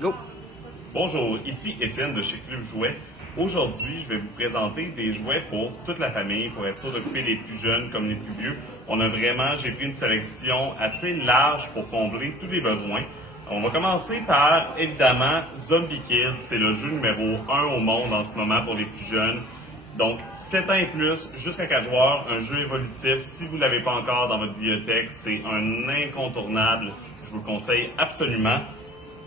Go! Bonjour, ici Étienne de chez Club Jouet. Aujourd'hui, je vais vous présenter des jouets pour toute la famille, pour être sûr d'occuper les plus jeunes comme les plus vieux. J'ai pris une sélection assez large pour combler tous les besoins. On va commencer par, évidemment, Zombie Kids. C'est le jeu numéro 1 au monde en ce moment pour les plus jeunes. Donc, 7 ans et plus, jusqu'à 4 joueurs, un jeu évolutif. Si vous ne l'avez pas encore dans votre bibliothèque, c'est un incontournable. Je vous le conseille absolument.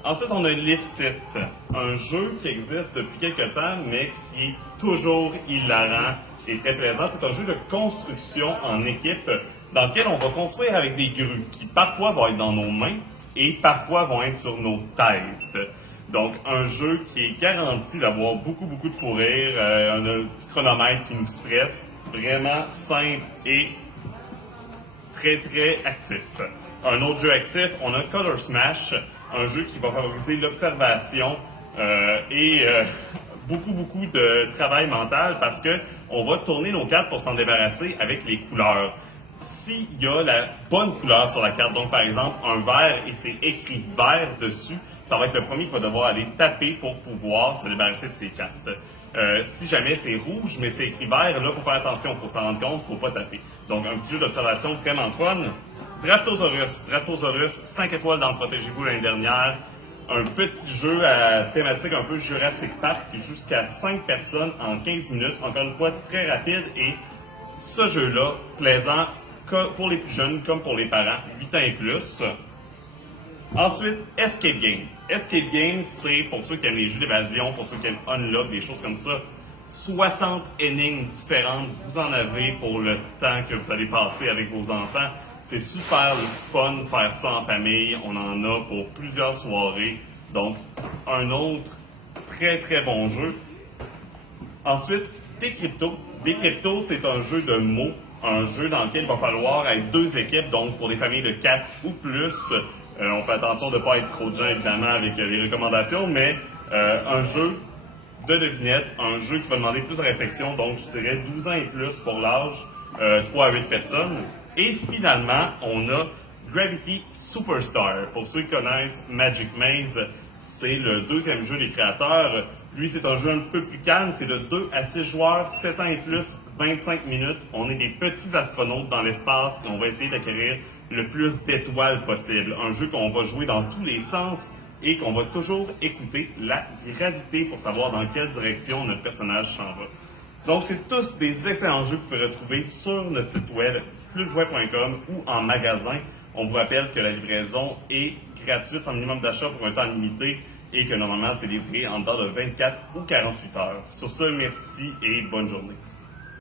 Ensuite, on a Lift It, un jeu qui existe depuis quelques temps, mais qui est toujours hilarant et très plaisant. C'est un jeu de construction en équipe dans lequel on va construire avec des grues qui parfois vont être dans nos mains et parfois vont être sur nos têtes. Donc, un jeu qui est garanti d'avoir beaucoup de fou rire. On a un petit chronomètre qui nous stresse. Vraiment simple et très actif. Un autre jeu actif, on a Color Smash, un jeu qui va favoriser l'observation et beaucoup de travail mental parce que on va tourner nos cartes pour s'en débarrasser avec les couleurs. S'il y a la bonne couleur sur la carte, donc par exemple un vert et c'est écrit vert dessus, ça va être le premier qui va devoir aller taper pour pouvoir se débarrasser de ses cartes. Si jamais c'est rouge, mais c'est écrit vert, là, il faut faire attention, il faut s'en rendre compte, il ne faut pas taper. Donc, un petit jeu d'observation vraiment fun. Draftosaurus, 5 étoiles dans le Protégez-vous l'année dernière. Un petit jeu à thématique un peu Jurassic Park qui est jusqu'à 5 personnes en 15 minutes. Encore une fois, très rapide et ce jeu-là, plaisant pour les plus jeunes comme pour les parents, 8 ans et plus. Ensuite, Escape Game. Escape Game, c'est pour ceux qui aiment les jeux d'évasion, pour ceux qui aiment Unlock, des choses comme ça. 60 énigmes différentes, vous en avez pour le temps que vous allez passer avec vos enfants. C'est super fun de faire ça en famille. On en a pour plusieurs soirées. Donc, un autre très bon jeu. Ensuite, Décrypto. Décrypto, c'est un jeu de mots. Un jeu dans lequel il va falloir être 2 équipes, donc pour des familles de 4 ou plus. On fait attention de ne pas être trop de gens, évidemment, avec les recommandations, mais un jeu de devinette, un jeu qui va demander plus de réflexion, donc je dirais 12 ans et plus pour l'âge, 3 à 8 personnes. Et finalement, on a Gravity Superstar. Pour ceux qui connaissent Magic Maze, c'est le deuxième jeu des créateurs. Lui, c'est un jeu un petit peu plus calme, c'est de 2 à 6 joueurs, 7 ans et plus, 25 minutes. On est des petits astronautes dans l'espace et on va essayer d'acquérir le plus d'étoiles possible. Un jeu qu'on va jouer dans tous les sens et qu'on va toujours écouter la gravité pour savoir dans quelle direction notre personnage s'en va. Donc, c'est tous des excellents jeux que vous pouvez retrouver sur notre site web clubjouet.com ou en magasin. On vous rappelle que la livraison est gratuite sans minimum d'achat pour un temps limité et que normalement, c'est livré en dedans de 24 ou 48 heures. Sur ce, merci et bonne journée.